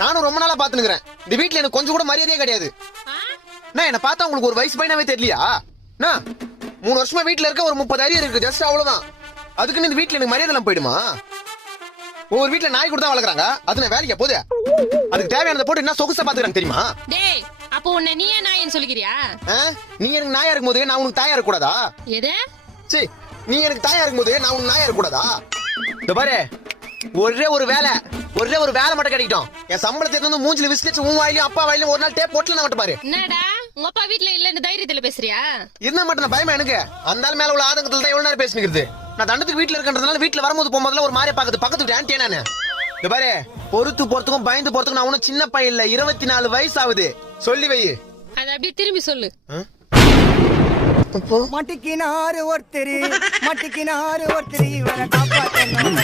நானும் ரொம்ப நாளா பாத்துனுக்குறேன். இந்த வீட்டுல எனக்கு கொஞ்சம் கூட மரியாதையே கிடையாது. நான் என்ன பார்த்தா உங்களுக்கு ஒரு வயசு பையனாவே தெரியலையா? 3 வருஷமா வீட்டுல இருக்க, ஒரு 30 அரியர் இருக்கு, ஜஸ்ட் அவ்வளவுதான். அதுக்குன்னு இந்த வீட்டுல எனக்கு மரியாதை எல்லாம் போயிடுமா? ஒவ்வொரு வீட்டுல நாய் கூட தான் வளர்க்குறாங்க. அது நான் வேலைக்கு போதே அதுக்கு தேவையானதை போட்டு என்ன சொகுசா பாத்துக்கிறாங்க தெரியுமா? டேய், அப்போ உன்னை நீயே நாயின்னு சொல்லிக்கிறியா? நீங்க எனக்கு நாயா இருக்கும் போது நான் உனக்கு தாயா இருக்க கூடாதா? எது? சரி, நீ எனக்கு தாயா இருக்கும் போது நான் உனக்கு நாயா இருக்க கூடாதா? இந்த பாரு, ஒரே ஒரு வேலை மட்டும் கிடைக்கட்டும். என் சம்பளத்தை வந்து மூஞ்சில விசிலிச்சு உன் வாயிலையும் அப்பா வாயிலையும் ஒரு நாள் டேப் போட்டுல மட்டும் பாரு. என்னடா உங்க அப்பா வீட்டுல இல்லன்னு தைரியத்துல பேசுறியா? இருந்தா மட்டும் நான் பயமா எனக்கு. அந்த ஆள் மேல உள்ள ஆதங்கத்துல தான் எவ்வளவு நேரம் பேசிக்கிறது. நான் தண்டத்துக்கு வீட்டுல இருக்கன்றதுனால வீட்டுல வரும்போது போகும்போதுல ஒரு மாதிரி பாக்குது பக்கத்து ஆன்ட்டி நானு. இந்த பாரு, பொறுத்து போறதுக்கும் பயந்து போறதுக்கும் நான் ஒன்னும் சின்ன பையன் இல்ல, 24 வயசு ஆகுது. சொல்லி வை. அத அப்படியே திரும்பி சொல்லு. மட்டிக்கினாரு ஒருத்தர் இவரை காப்பாத்தணும்.